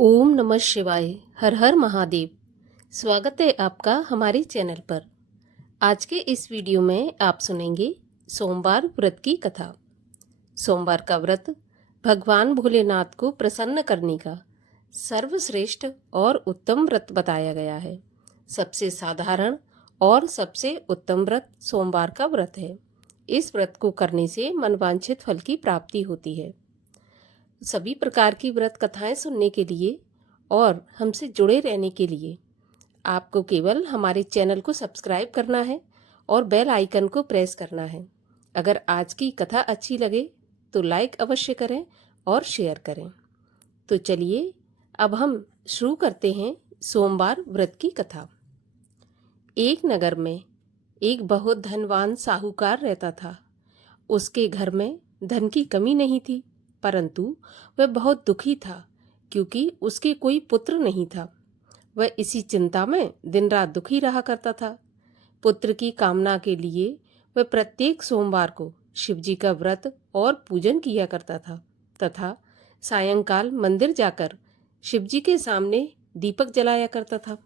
ओम नमः शिवाय। हर हर महादेव। स्वागत है आपका हमारे चैनल पर। आज के इस वीडियो में आप सुनेंगे सोमवार व्रत की कथा। सोमवार का व्रत भगवान भोलेनाथ को प्रसन्न करने का सर्वश्रेष्ठ और उत्तम व्रत बताया गया है। सबसे साधारण और सबसे उत्तम व्रत सोमवार का व्रत है। इस व्रत को करने से मनवांछित फल की प्राप्ति होती है। सभी प्रकार की व्रत कथाएं सुनने के लिए और हमसे जुड़े रहने के लिए आपको केवल हमारे चैनल को सब्सक्राइब करना है और बेल आइकन को प्रेस करना है। अगर आज की कथा अच्छी लगे तो लाइक अवश्य करें और शेयर करें। तो चलिए अब हम शुरू करते हैं सोमवार व्रत की कथा। एक नगर में एक बहुत धनवान साहूकार रहता था। उसके घर में धन की कमी नहीं थी, परंतु वह बहुत दुखी था क्योंकि उसके कोई पुत्र नहीं था। वह इसी चिंता में दिन रात दुखी रहा करता था। पुत्र की कामना के लिए वह प्रत्येक सोमवार को शिवजी का व्रत और पूजन किया करता था तथा सायंकाल मंदिर जाकर शिवजी के सामने दीपक जलाया करता था।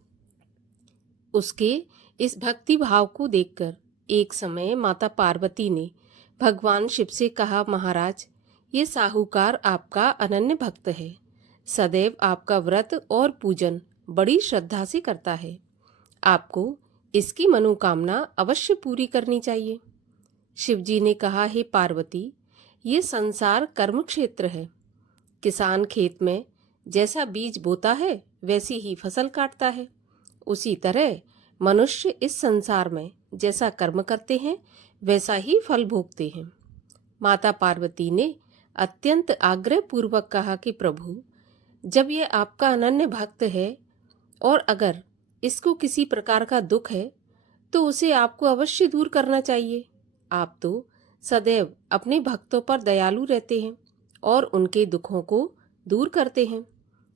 उसके इस भक्ति भाव को देखकर एक समय माता पार्वती ने भगवान शिव से कहा, महाराज, ये साहूकार आपका अनन्य भक्त है। सदैव आपका व्रत और पूजन बड़ी श्रद्धा से करता है। आपको इसकी मनोकामना अवश्य पूरी करनी चाहिए। शिवजी ने कहा, हे पार्वती, ये संसार कर्म क्षेत्र है। किसान खेत में जैसा बीज बोता है वैसी ही फसल काटता है। उसी तरह मनुष्य इस संसार में जैसा कर्म करते हैं वैसा ही फल भोगते हैं। माता पार्वती ने अत्यंत आग्रह पूर्वक कहा कि प्रभु, जब यह आपका अनन्य भक्त है और अगर इसको किसी प्रकार का दुख है तो उसे आपको अवश्य दूर करना चाहिए। आप तो सदैव अपने भक्तों पर दयालु रहते हैं और उनके दुखों को दूर करते हैं।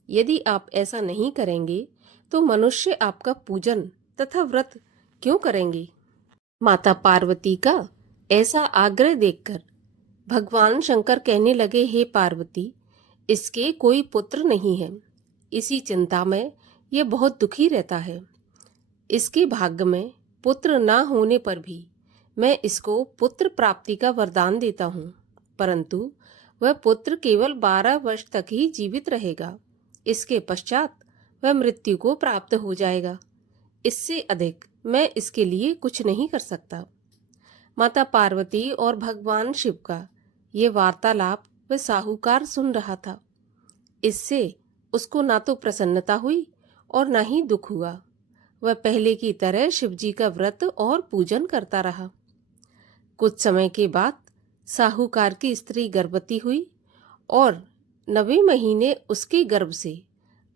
यदि आप ऐसा नहीं करेंगे तो मनुष्य आपका पूजन तथा व्रत क्यों करेंगे? माता पार्वती का ऐसा आग्रह देखकर भगवान शंकर कहने लगे, हे पार्वती, इसके कोई पुत्र नहीं है। इसी चिंता में यह बहुत दुखी रहता है। इसके भाग्य में पुत्र ना होने पर भी मैं इसको पुत्र प्राप्ति का वरदान देता हूँ, परंतु वह पुत्र केवल 12 वर्ष तक ही जीवित रहेगा। इसके पश्चात वह मृत्यु को प्राप्त हो जाएगा। इससे अधिक मैं इसके लिए कुछ नहीं कर सकता। माता पार्वती और भगवान शिव का ये वार्तालाप वह साहूकार सुन रहा था। इससे उसको ना तो प्रसन्नता हुई और ना ही दुख हुआ। वह पहले की तरह शिवजी का व्रत और पूजन करता रहा। कुछ समय के बाद साहूकार की स्त्री गर्भवती हुई और 9वें महीने उसके गर्भ से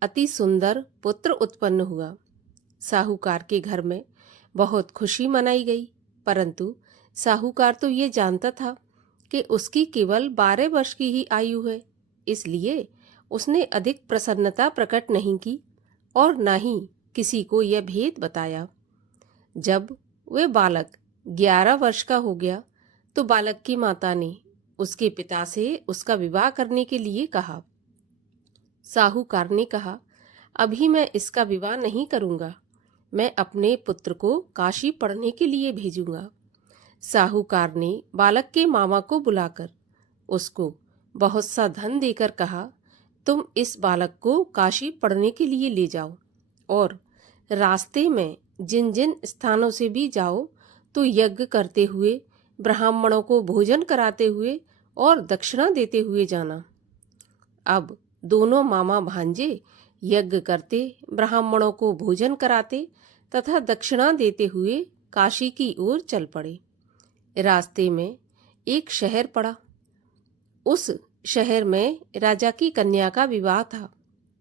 अति सुंदर पुत्र उत्पन्न हुआ। साहूकार के घर में बहुत खुशी मनाई गई, परंतु साहूकार तो ये जानता था कि उसकी केवल 12 वर्ष की ही आयु है, इसलिए उसने अधिक प्रसन्नता प्रकट नहीं की और न ही किसी को यह भेद बताया। जब वह बालक 11 वर्ष का हो गया तो बालक की माता ने उसके पिता से उसका विवाह करने के लिए कहा। साहूकार ने कहा, अभी मैं इसका विवाह नहीं करूंगा, मैं अपने पुत्र को काशी पढ़ने के लिए भेजूंगा। साहूकार ने बालक के मामा को बुलाकर उसको बहुत सा धन देकर कहा, तुम इस बालक को काशी पढ़ने के लिए ले जाओ और रास्ते में जिन जिन स्थानों से भी जाओ तो यज्ञ करते हुए, ब्राह्मणों को भोजन कराते हुए और दक्षिणा देते हुए जाना। अब दोनों मामा भांजे यज्ञ करते, ब्राह्मणों को भोजन कराते तथा दक्षिणा देते हुए काशी की ओर चल पड़े। रास्ते में एक शहर पड़ा। उस शहर में राजा की कन्या का विवाह था,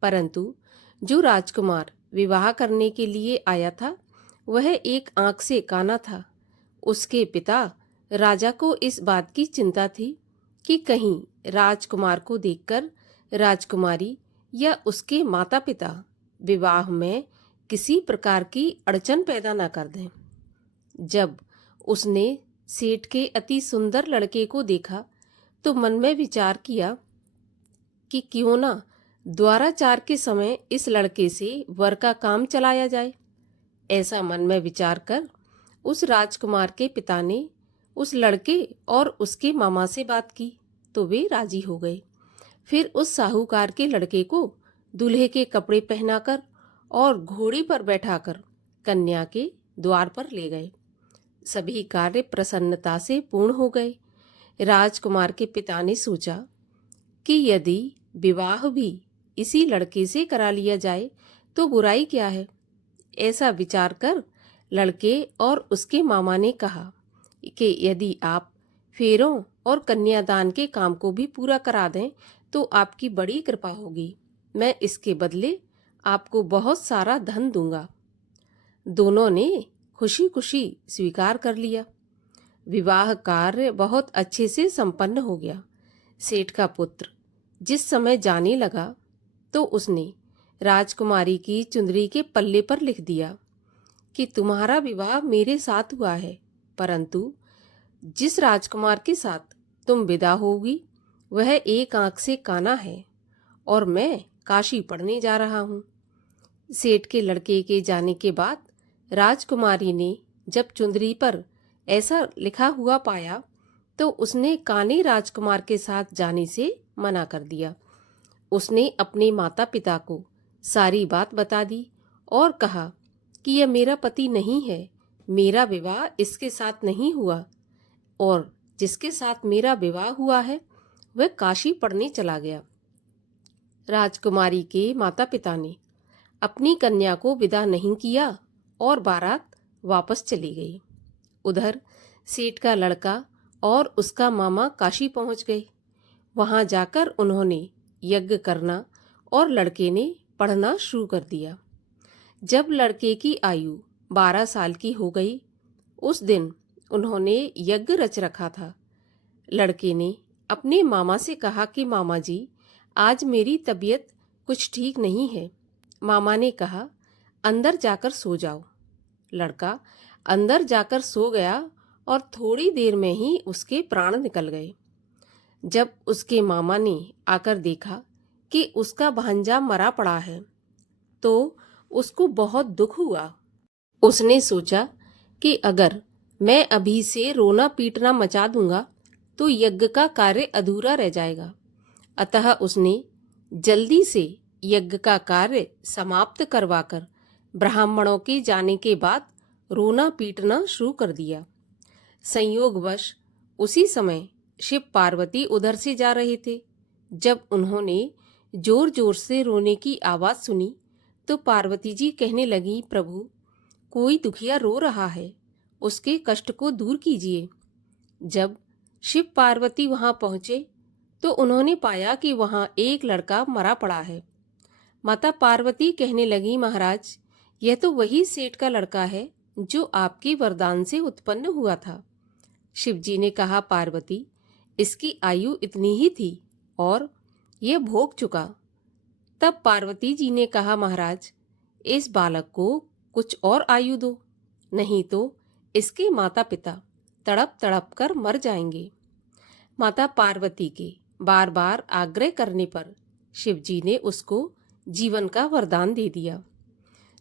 परंतु जो राजकुमार विवाह करने के लिए आया था वह एक आंख से काना था। उसके पिता राजा को इस बात की चिंता थी कि कहीं राजकुमार को देखकर राजकुमारी या उसके माता पिता विवाह में किसी प्रकार की अड़चन पैदा न कर दें। जब उसने सेठ के अति सुंदर लड़के को देखा तो मन में विचार किया कि क्यों ना द्वाराचार के समय इस लड़के से वर का काम चलाया जाए। ऐसा मन में विचार कर उस राजकुमार के पिता ने उस लड़के और उसके मामा से बात की तो वे राजी हो गए। फिर उस साहूकार के लड़के को दूल्हे के कपड़े पहनाकर और घोड़ी पर बैठाकर कन्या के द्वार पर ले गए। सभी कार्य प्रसन्नता से पूर्ण हो गए। राजकुमार के पिता ने सोचा कि यदि विवाह भी इसी लड़के से करा लिया जाए तो बुराई क्या है। ऐसा विचार कर लड़के और उसके मामा ने कहा कि यदि आप फेरों और कन्यादान के काम को भी पूरा करा दें तो आपकी बड़ी कृपा होगी। मैं इसके बदले आपको बहुत सारा धन दूंगा। दोनों ने खुशी खुशी स्वीकार कर लिया। विवाह कार्य बहुत अच्छे से संपन्न हो गया। सेठ का पुत्र जिस समय जाने लगा तो उसने राजकुमारी की चुंदरी के पल्ले पर लिख दिया कि तुम्हारा विवाह मेरे साथ हुआ है, परंतु जिस राजकुमार के साथ तुम विदा होगी वह एक आंख से काना है और मैं काशी पढ़ने जा रहा हूँ। सेठ के लड़के के जाने के बाद राजकुमारी ने जब चुंदरी पर ऐसा लिखा हुआ पाया तो उसने काने राजकुमार के साथ जाने से मना कर दिया। उसने अपने माता पिता को सारी बात बता दी और कहा कि यह मेरा पति नहीं है, मेरा विवाह इसके साथ नहीं हुआ और जिसके साथ मेरा विवाह हुआ है वह काशी पढ़ने चला गया। राजकुमारी के माता पिता ने अपनी कन्या को विदा नहीं किया और बारात वापस चली गई। उधर सेठ का लड़का और उसका मामा काशी पहुंच गए। वहां जाकर उन्होंने यज्ञ करना और लड़के ने पढ़ना शुरू कर दिया। जब लड़के की आयु 12 साल की हो गई, उस दिन उन्होंने यज्ञ रच रखा था। लड़के ने अपने मामा से कहा कि मामा जी, आज मेरी तबीयत कुछ ठीक नहीं है। मामा ने कहा, अंदर जाकर सो जाओ। लड़का अंदर जाकर सो गया और थोड़ी देर में ही उसके प्राण निकल गए। जब उसके मामा ने आकर देखा कि उसका भांजा मरा पड़ा है तो उसको बहुत दुख हुआ। उसने सोचा कि अगर मैं अभी से रोना पीटना मचा दूंगा तो यज्ञ का कार्य अधूरा रह जाएगा। अतः उसने जल्दी से यज्ञ का कार्य समाप्त करवाकर ब्राह्मणों के जाने के बाद रोना पीटना शुरू कर दिया। संयोगवश उसी समय शिव पार्वती उधर से जा रहे थे। जब उन्होंने जोर जोर से रोने की आवाज सुनी तो पार्वती जी कहने लगी, प्रभु, कोई दुखिया रो रहा है, उसके कष्ट को दूर कीजिए। जब शिव पार्वती वहां पहुंचे तो उन्होंने पाया कि वहां एक लड़का मरा पड़ा है। माता पार्वती कहने लगी, महाराज, यह तो वही सेठ का लड़का है जो आपके वरदान से उत्पन्न हुआ था। शिवजी ने कहा, पार्वती, इसकी आयु इतनी ही थी और यह भोग चुका। तब पार्वती जी ने कहा, महाराज, इस बालक को कुछ और आयु दो, नहीं तो इसके माता पिता तड़प तड़प कर मर जाएंगे। माता पार्वती के बार बार आग्रह करने पर शिवजी ने उसको जीवन का वरदान दे दिया।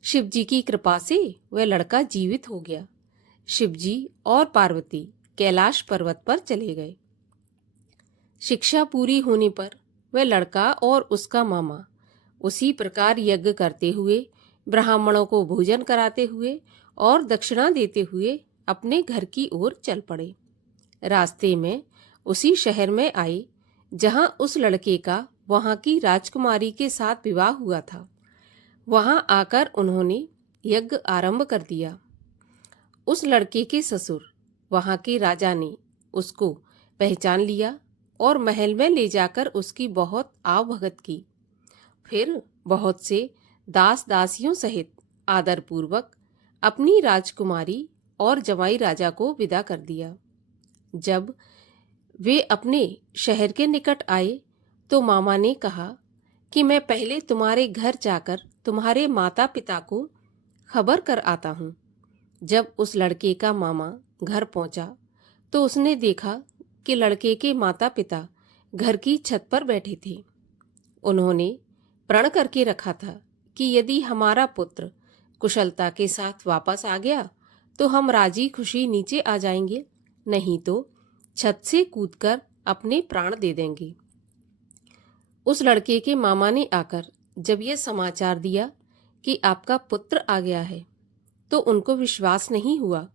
शिवजी की कृपा से वह लड़का जीवित हो गया। शिवजी और पार्वती कैलाश पर्वत पर चले गए। शिक्षा पूरी होने पर वह लड़का और उसका मामा उसी प्रकार यज्ञ करते हुए, ब्राह्मणों को भोजन कराते हुए और दक्षिणा देते हुए अपने घर की ओर चल पड़े। रास्ते में उसी शहर में आए जहां उस लड़के का वहां की राजकुमारी के साथ विवाह हुआ था। वहां आकर उन्होंने यज्ञ आरंभ कर दिया। उस लड़के के ससुर वहां के राजा ने उसको पहचान लिया और महल में ले जाकर उसकी बहुत आवभगत की। फिर बहुत से दास दासियों सहित आदरपूर्वक अपनी राजकुमारी और जमाई राजा को विदा कर दिया। जब वे अपने शहर के निकट आए तो मामा ने कहा कि मैं पहले तुम्हारे घर जाकर तुम्हारे माता पिता को खबर कर आता हूँ। जब उस लड़के का मामा घर पहुंचा तो उसने देखा कि लड़के के माता पिता घर की छत पर बैठे थे। उन्होंने प्रण करके रखा था कि यदि हमारा पुत्र कुशलता के साथ वापस आ गया तो हम राजी खुशी नीचे आ जाएंगे, नहीं तो छत से कूदकर अपने प्राण दे देंगे। उस लड़के के मामा ने आकर जब यह समाचार दिया कि आपका पुत्र आ गया है तो उनको विश्वास नहीं हुआ।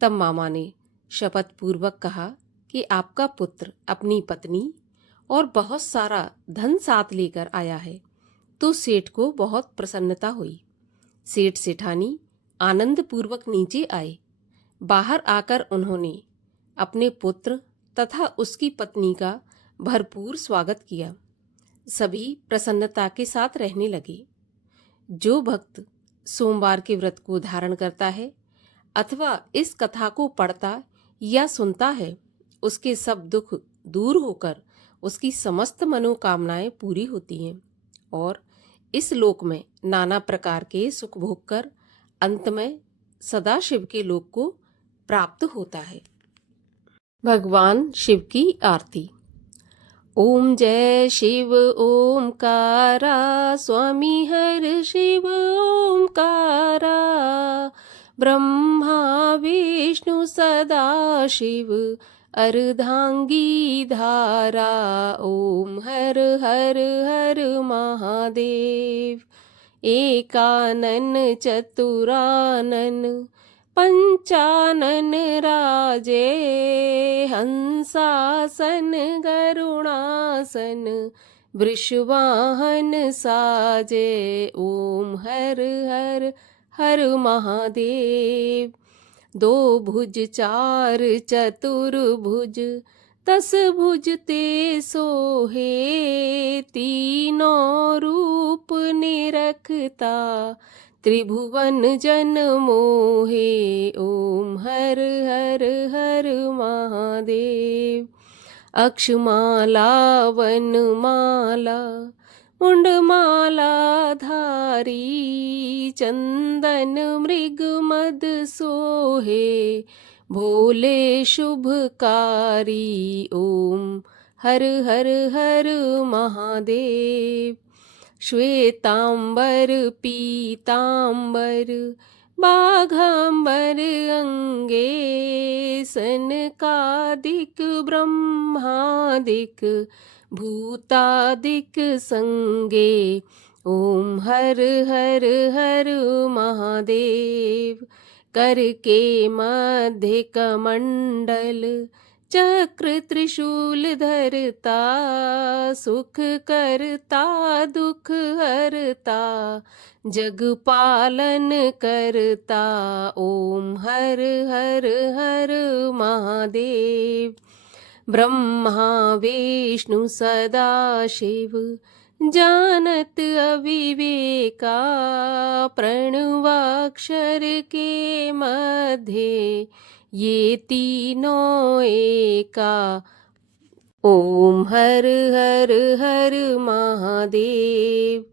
तब मामा ने शपथ पूर्वक कहा कि आपका पुत्र अपनी पत्नी और बहुत सारा धन साथ लेकर आया है। तो सेठ को बहुत प्रसन्नता हुई। सेठ सेठानी आनंद पूर्वक नीचे आए। बाहर आकर उन्होंने अपने पुत्र तथा उसकी पत्नी का भरपूर स्वागत किया। सभी प्रसन्नता के साथ रहने लगे। जो भक्त सोमवार के व्रत को धारण करता है अथवा इस कथा को पढ़ता या सुनता है, उसके सब दुख दूर होकर उसकी समस्त मनोकामनाएं पूरी होती हैं और इस लोक में नाना प्रकार के सुख भोग कर अंत में सदाशिव के लोक को प्राप्त होता है। भगवान शिव की आरती। ओम जय शिव ओमकारा, स्वामी हर शिव ओमकारा, ब्रह्मा विष्णु सदा शिव अर्धांगी धारा। ओम हर हर हर महादेव। एकानन चतुरानन पंचानन राजे, हंसासन गरुणासन वृषवाहन साजे। ओम हर हर हर महादेव। दो भुज चार चतुर्भुज, 10 भुज ते सोहे, तीनों रूप निरखता त्रिभुवन जन मोहे। ओम हर हर हर महादेव। अक्षमाला वनमाला मुंडमाला धारी, चंदन मृग मद सोहे, भोले शुभकारी। ओम हर हर हर महादेव। श्वेतांबर पीतांबर बाघांबर अंगे, सनकादिक ब्रह्मादिक भूतादिक संगे। ओम हर हर हर महादेव। करके मध्य कमंडल, चक्र त्रिशूल धरता, सुख करता दुख हरता, जग पालन करता। ओम हर हर हर महादेव। ब्रह्मा विष्णु सदा शिव, जानत अविवेका, प्रणवाक्षर के मध्य ये तीनों एका। ओम हर हर हर महादेव।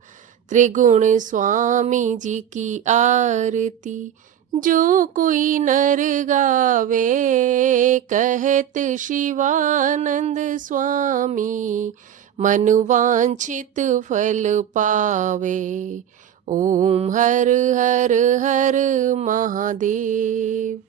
त्रिगुण स्वामी जी की आरती जो कोई नर गावे, कहत शिवानंद स्वामी मन वांछित फल पावे। ओम हर हर हर महादेव।